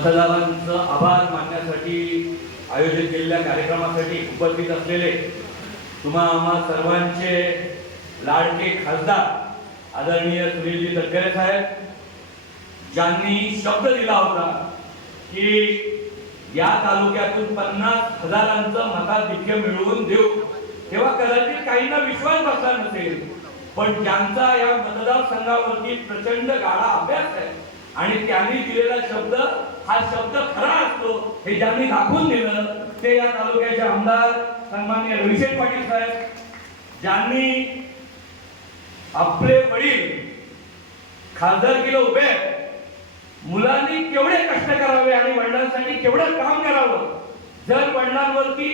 मतदारांचं आभार मानण्यासाठी आयोजित केलेल्या कार्यक्रमासाठी उपस्थित असलेले तुम्हा आम्हा सर्वांचे लाडके खासदार आदरणीय सुनीलजी तटकरे साहेब ज्यांनी शब्द दिला होता की या तालुक्यातून पन्नास हजारांचं मताधिक्य मिळवून देऊ तेव्हा कदाचित काहींना विश्वास बसला नसेल. पण ज्यांचा या मतदारसंघावरती प्रचंड गाढा अभ्यास आहे आणि त्यांनी दिलेला शब्द हा शब्द खरा असतो हे ज्यांनी दाखवून दिलं ते या तालुक्याचे आमदार सन्मान्य रविशेठ पाटील साहेब ज्यांनी आपले वडील खासदारकीला उभे मुलांनी केवढे कष्ट करावे आणि वडिलांसाठी केवढं काम करावं? जर वडिलांवरती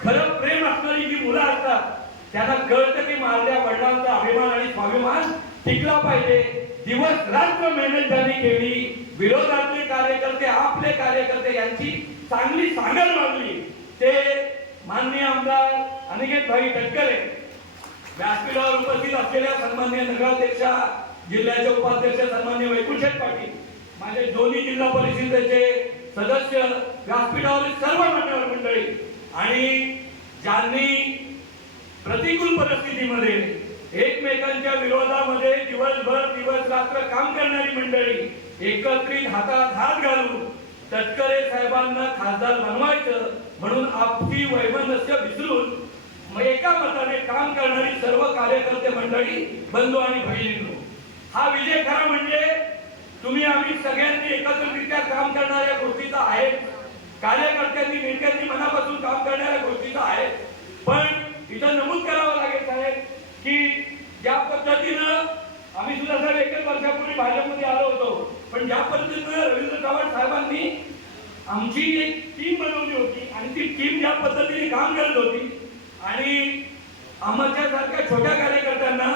खरं प्रेम असणारी जी मुलं असतात त्यांना कळतं की माझ्या वडिलांचा अभिमान आणि स्वाभिमान टिकला पाहिजे. दिवस रात्र मेहनत ज्यांनी केली. विरोधातले कार्यकर्ते आपले कार्यकर्ते यांची चांगली सांगड मागली ते माननीय आमदार अनिकेत भाई तटकरे व्यासपीठावर उपस्थित असलेल्या सन्मान्य नगराध्यक्षा जिल्ह्याचे उपाध्यक्ष सन्मान्य वैकुंठेश पाटील माझे दोन्ही जिल्हा परिषदेचे सदस्य व्यासपीठावरील सर्व मान्यवर मंडळी आणि ज्यांनी प्रतिकूल परिस्थितीमध्ये एकमेकांच्या विरोधामध्ये दिवसभर दिवस रात्र काम करणारी मंडळी एकत्रित हातात हात घालून तटकरे साहेबांना खासदार बनवायचं म्हणून आपली वैमनस्य विसरून एका मताने काम करणारी सर्व कार्यकर्ते मंडळी बंधू आणि बहिणींनो हा विजय खरा म्हणजे तुम्ही आम्ही सगळ्यांनी एकत्रितरित्या काम करणाऱ्या गोष्टीचा आहे कार्यकर्त्यांनी नेत्यांनी मनापासून काम करणाऱ्या गोष्टीचा आहे पण इथं नमूद करावं लागेल साहेब की ज्या पद्धतीनं आम्ही सुद्धा साहेब एकच वर्षापूर्वी भाजपमध्ये आलो होतो. पण ज्या पद्धतीनं रवींद्र चव्हाण साहेबांनी आमची एक टीम बनवली होती आणि ती टीम ज्या पद्धतीने काम करत होती आणि आमच्या सारख्या छोट्या कार्यकर्त्यांना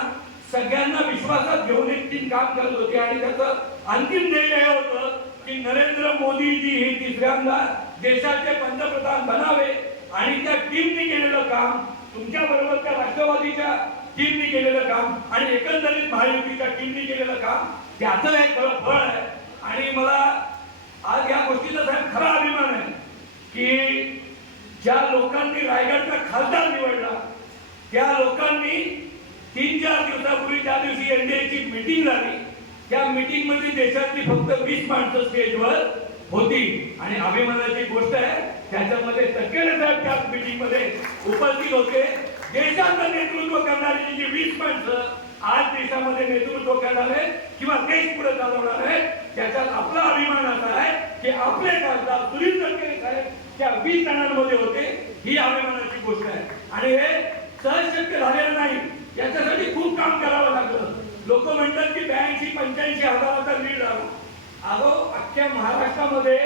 सगळ्यांना विश्वासात घेऊन एक टीम काम करत होती आणि त्याचं अंतिम ध्येय हे होतं की नरेंद्र मोदीजी हे तिसऱ्यांदा देशाचे पंतप्रधान बनावे आणि त्या टीमने केलेलं काम तुमच्या बरोबर त्या राष्ट्रवादीच्या टीमने केलेलं काम आणि एकंदरीत महायुतीच्या टीमने केलेलं काम त्याचं एक खरं फळ आहे. आणि मला आज या गोष्टीचा साहेब खरा अभिमान आहे की ज्या लोकांनी रायगडचा खासदार निवडला त्या लोकांनी तीन चार दिवसापूर्वी त्या दिवशी एनडीएची मीटिंग झाली. त्या मीटिंगमध्ये देशातली फक्त वीस माणसं स्टेजवर होती. आणि अभिमानाची गोष्ट आहे त्याच्यामध्ये तकेल साहेब त्या मीटिंगमध्ये उपस्थित होते. देशाचं नेतृत्व करणारी जी वीस माणसं आज देशामध्ये नेतृत्व करणार आहे किंवा देश पुढे चालवणार आहे त्याच्यात आपला अभिमान असा आहे की आपले खासदार सुनील तटकरे साहेब त्या वीस जणांमध्ये होते ही अभिमानाची गोष्ट आहे. आणि हे सहज शक्य झालेलं नाही. याच्यासाठी खूप काम करावं लागलं. लोक म्हणतात की ब्याऐंशी पंच्याऐंशी हजाराचा लीड आला अगो अख्ख्या महाराष्ट्रामध्ये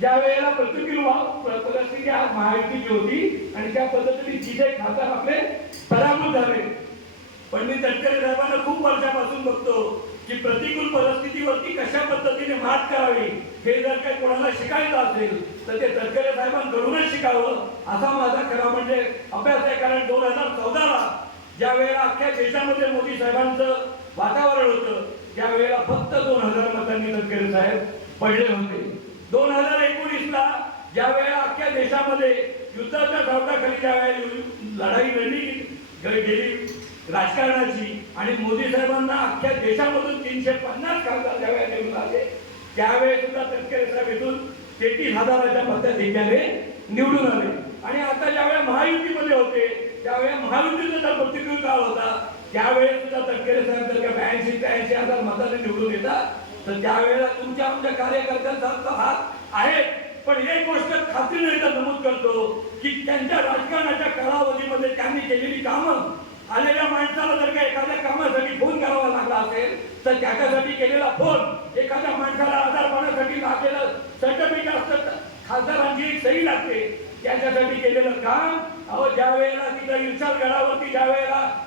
ज्या वेळेला प्रतिकूल वाव- परिस्थिती माहिती जी होती आणि त्या पद्धतीने जिथे खासदार आपले पराभूत झाले. पण मी तटकरे साहेबांना खूप वर्षापासून बघतो की प्रतिकूल परिस्थितीवरती कशा पद्धतीने मात करावी हे जर काही कोणाला शिकायचं असेल तर ते तटकरे साहेबांकडूनच शिकावं असा माझा खरा म्हणजे अभ्यास आहे. कारण दोन हजार चौदाला ज्या वेळेला अख्ख्या देशामध्ये मोदी साहेबांचं वातावरण होतं त्यावेळेला फक्त दोन हजार मतांनी तटकरे साहेब पडले होते. दोन हजार एकोणीसला ज्या वेळेला अख्ख्या देशामध्ये युद्धाच्या सावटाखाली ज्या वेळेला लढाई लढली गेली राजकारणाची आणि मोदी साहेबांना अख्ख्या देशामधून तीनशे पन्नास खासदार ज्या वेळेला निवडून आले त्यावेळेस सुद्धा तटकरे साहेब इथून तेहतीस हजाराच्या मताधिक्याने निवडून आले. आणि आता ज्यावेळेला महायुतीमध्ये होते त्यावेळेला महायुतीचा जो प्रतिकृत काळ होता त्यावेळेस सुद्धा तटकरे साहेब जर का ब्याऐंशी त्र्याऐंशी हजार मताने निवडून येतात तर त्यावेळेला तुमच्या आमच्या कार्यकर्त्यांचा हात आहे पण एक गोष्ट खात्रीने नमूद करतो की त्यांच्या राजकारणाच्या कालावधीमध्ये त्यांनी केलेली कामं आलेल्या माणसाला जर का एखाद्या कामासाठी फोन करावा लागला असेल तर त्याच्यासाठी केलेला फोन एखाद्या माणसाला आधारपणासाठी लागलेलं सर्टिफिकेट असतं खासदारांची एक सही लागते. त्याच्यासाठी केलेलं काम अहो ज्या वेळेला तिथं इर्षाद गडावरती ज्या वेळेला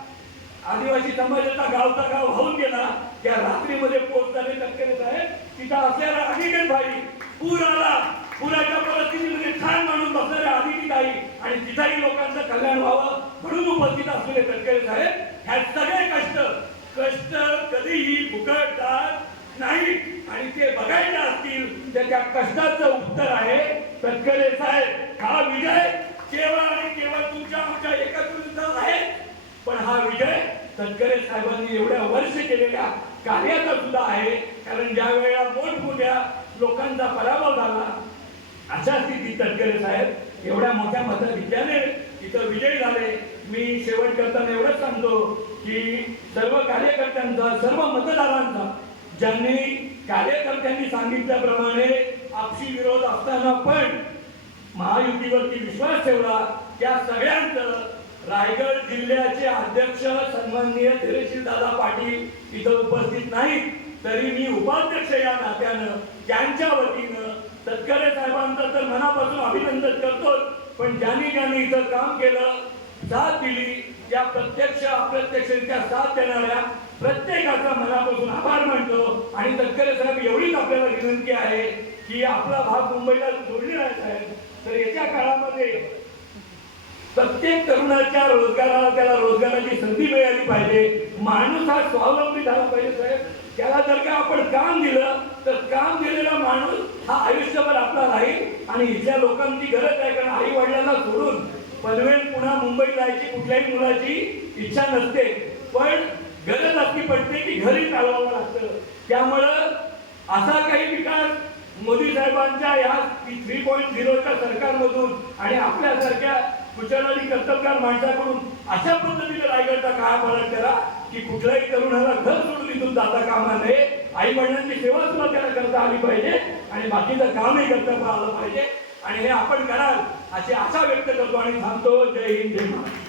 आदिवासी समाजाचा गावचा गाव होऊन गेला त्या रात्रीमध्ये पोहोचताना टक्के साहेब तिथं असलेला अनिकेत भाई पूर आला पुराच्या परिस्थितीमध्ये म्हणजे छान मानून बसणाऱ्या आदिती ताई आणि तिथंही लोकांचं कल्याण व्हावं म्हणून उपस्थित असलेले तटकरे साहेब ह्या सगळे कष्ट कष्ट कधीही फुकट जात नाही आणि ते बघायचे असतील तर त्या कष्टाचं उत्तर आहे तटकरे साहेब हा विजय केवळ आणि केवळ तुमच्या आमच्या एकत्रित आहे. पण हा विजय तटकरे साहेबांनी एवढ्या वर्ष केलेल्या कार्याचा सुद्धा आहे. कारण ज्या वेळेला मोठमोठ्या लोकांचा पराभव झाला अशा स्थितीत तटकरे साहेब एवढ्या मोठ्या मताधिक्याने इथं विजय झाले. मी शेवट करताना एवढंच सांगतो की सर्व कार्यकर्त्यांचा सर्व मतदारांचा ज्यांनी कार्यकर्त्यांनी सांगितल्याप्रमाणे आपसी विरोध असताना पण महायुतीवरती विश्वास ठेवला त्या सगळ्यांचं रायगड जिल्ह्याचे अध्यक्ष सन्माननीय धैर्यशील दादा पाटील इथं उपस्थित नाहीत. तरी मी उपाध्यक्ष या नात्यानं त्यांच्या वतीनं तटकरे साहेबांचं तर मनापासून अभिनंदन करतोच पण ज्यांनी ज्यांनी इथं काम केलं साथ दिली या प्रत्यक्ष अप्रत्यक्षरित्या साथ देणाऱ्या प्रत्येकाचा मनापासून आभार मानतो. आणि तटकरे साहेब एवढीच आपल्याला विनंती आहे की आपला भाग मुंबईला जोडलेला आहे साहेब. तर येत्या काळामध्ये प्रत्येक तरुणाच्या रोजगाराला त्याला रोजगाराची संधी मिळाली पाहिजे. माणूस हा स्वावलंबी झाला पाहिजे साहेब. त्याला जर का आपण काम दिलं तर काम दिलेला माणूस हा आयुष्यभर आपला राहील आणि इथल्या लोकांची गरज आहे कारण आई वडिलांना सोडून पनवेल पुन्हा मुंबई जायची कुठल्याही मुलाची इच्छा नसते. पण गरज असली पडते की घरी चालवावं लागतं. त्यामुळं असा काही विकास मोदी साहेबांच्या या थ्री पॉईंट झिरोच्या सरकारमधून आणि आपल्यासारख्या कुशल कर्तबगार माणसाकडून अशा पद्धतीने रायगडचा काळ पालन करा की कुठल्याही तरुणाला घर सोडून इथून जाता कामा नये. आई वडिलांची सेवा सुद्धा त्याला करता आली पाहिजे आणि बाकीचं कामही करता आलं पाहिजे. आणि हे आपण कराल अशी आशा व्यक्त करतो आणि थांबतो. जय हिंद जय महाराष्ट्र.